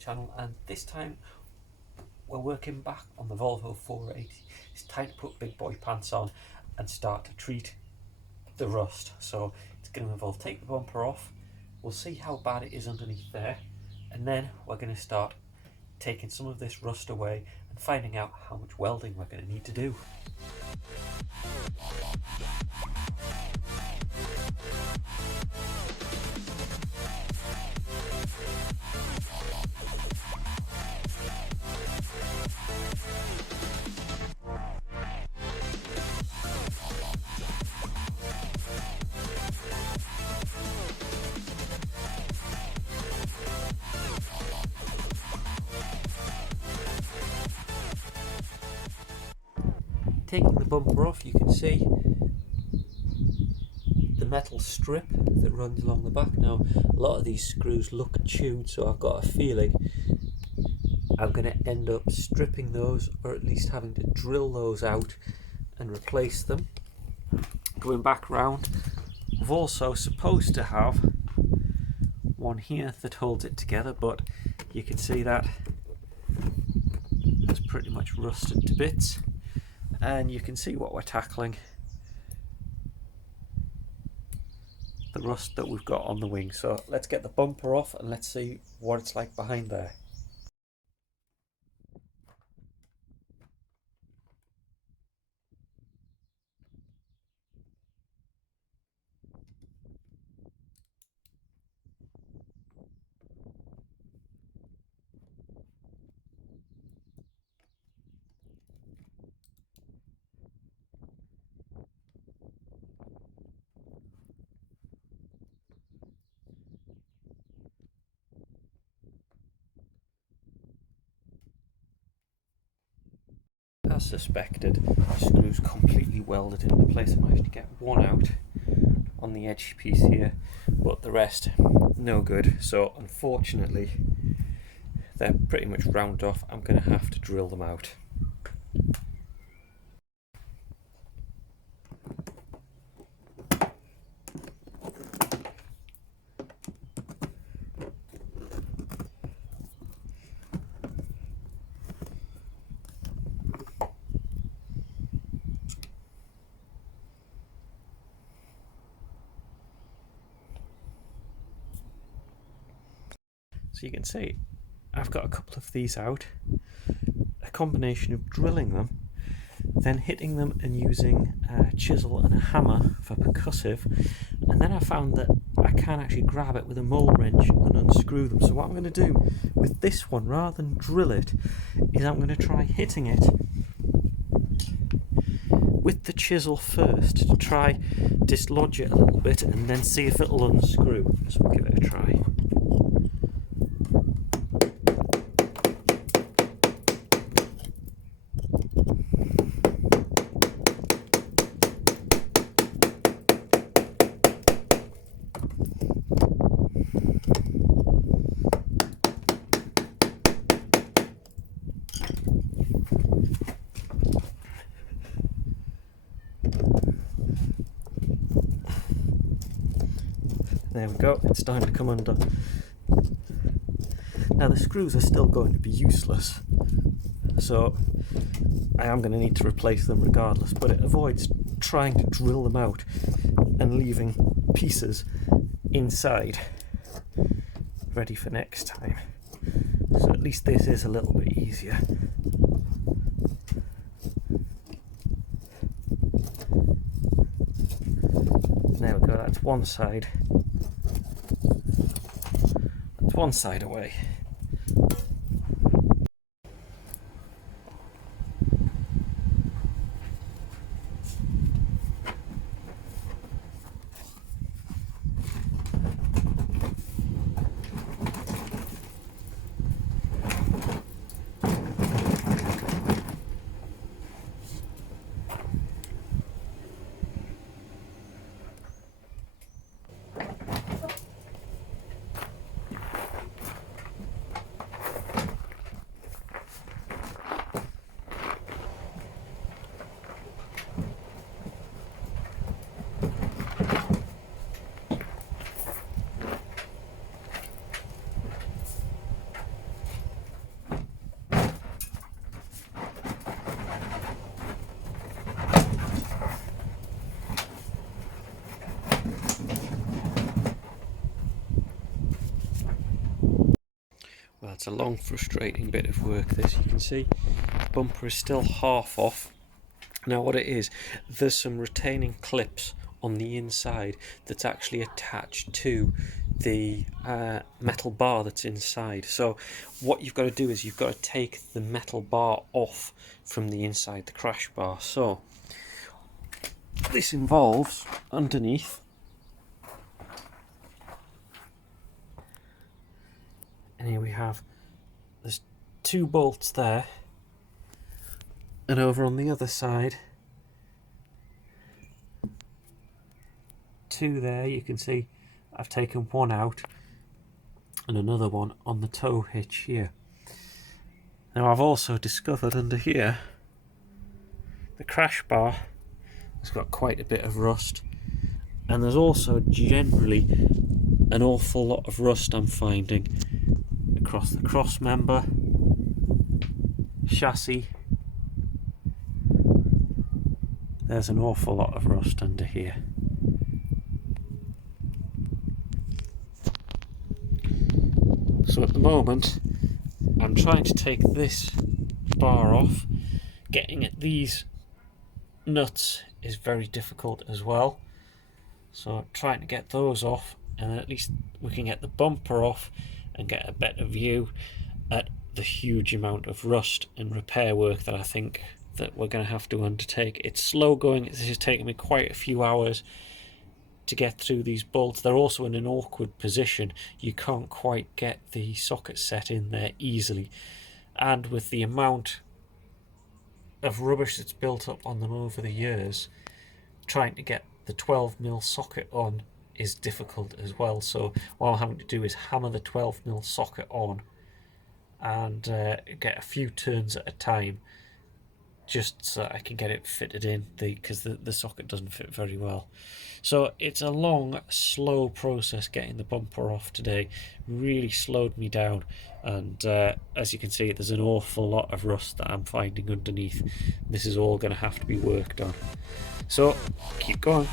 channel, and this time we're working back on the Volvo 480. It's time to put big boy pants on and start to treat the rust. So it's going to involve take the bumper off, we'll see how bad it is underneath there, and then we're going to start taking some of this rust away and finding out how much welding we're going to need to do. Taking the bumper off, you can see the metal strip that runs along the back. Now, a lot of these screws look chewed, so I've got a feeling I'm going to end up stripping those, or at least having to drill those out and replace them. Going back round, we're also supposed to have one here that holds it together, but you can see that it's pretty much rusted to bits. And you can see what we're tackling, the rust that we've got on the wing. So let's get the bumper off and let's see what it's like behind there. As suspected, the screw's completely welded into place. I managed to get one out on the edge piece here, but the rest no good. So unfortunately they're pretty much rounded off. I'm going to have to drill them out. So you can see I've got a couple of these out, a combination of drilling them, then hitting them and using a chisel and a hammer for percussive, and then I found that I can actually grab it with a mole wrench and unscrew them. So what I'm going to do with this one, rather than drill it, is I'm going to try hitting it with the chisel first to try dislodge it a little bit and then see if it'll unscrew. So we'll give it a try. There we go, it's starting to come undone. Now the screws are still going to be useless, so I am going to need to replace them regardless, but it avoids trying to drill them out and leaving pieces inside ready for next time. So at least this is a little bit easier. There we go, that's one side. That's one side away. Well, it's a long, frustrating bit of work, this. You can see the bumper is still half off. Now what it is, there's some retaining clips on the inside that's actually attached to the metal bar that's inside. So what you've got to do is you've got to take the metal bar off from the inside the crash bar. So this involves, underneath, and here we have, there's 2 bolts there, and over on the other side, 2 there. You can see I've taken 1 out and another one on the tow hitch here. Now I've also discovered under here the crash bar has got quite a bit of rust, and there's also generally an awful lot of rust I'm finding across the cross member, chassis. There's an awful lot of rust under here. So at the moment I'm trying to take this bar off. Getting at these nuts is very difficult as well, so I'm trying to get those off, and then at least we can get the bumper off and get a better view at the huge amount of rust and repair work that I think that we're going to have to undertake. It's slow going. This is taking me quite a few hours to get through these bolts. They're also in an awkward position. You can't quite get the socket set in there easily, and with the amount of rubbish that's built up on them over the years, trying to get the 12mm socket on is difficult as well. So what I'm having to do is hammer the 12mm socket on and get a few turns at a time, just so I can get it fitted in, because the socket doesn't fit very well. So it's a long, slow process getting the bumper off today. Really slowed me down, and as you can see, there's an awful lot of rust that I'm finding underneath. This is all going to have to be worked on. So keep going.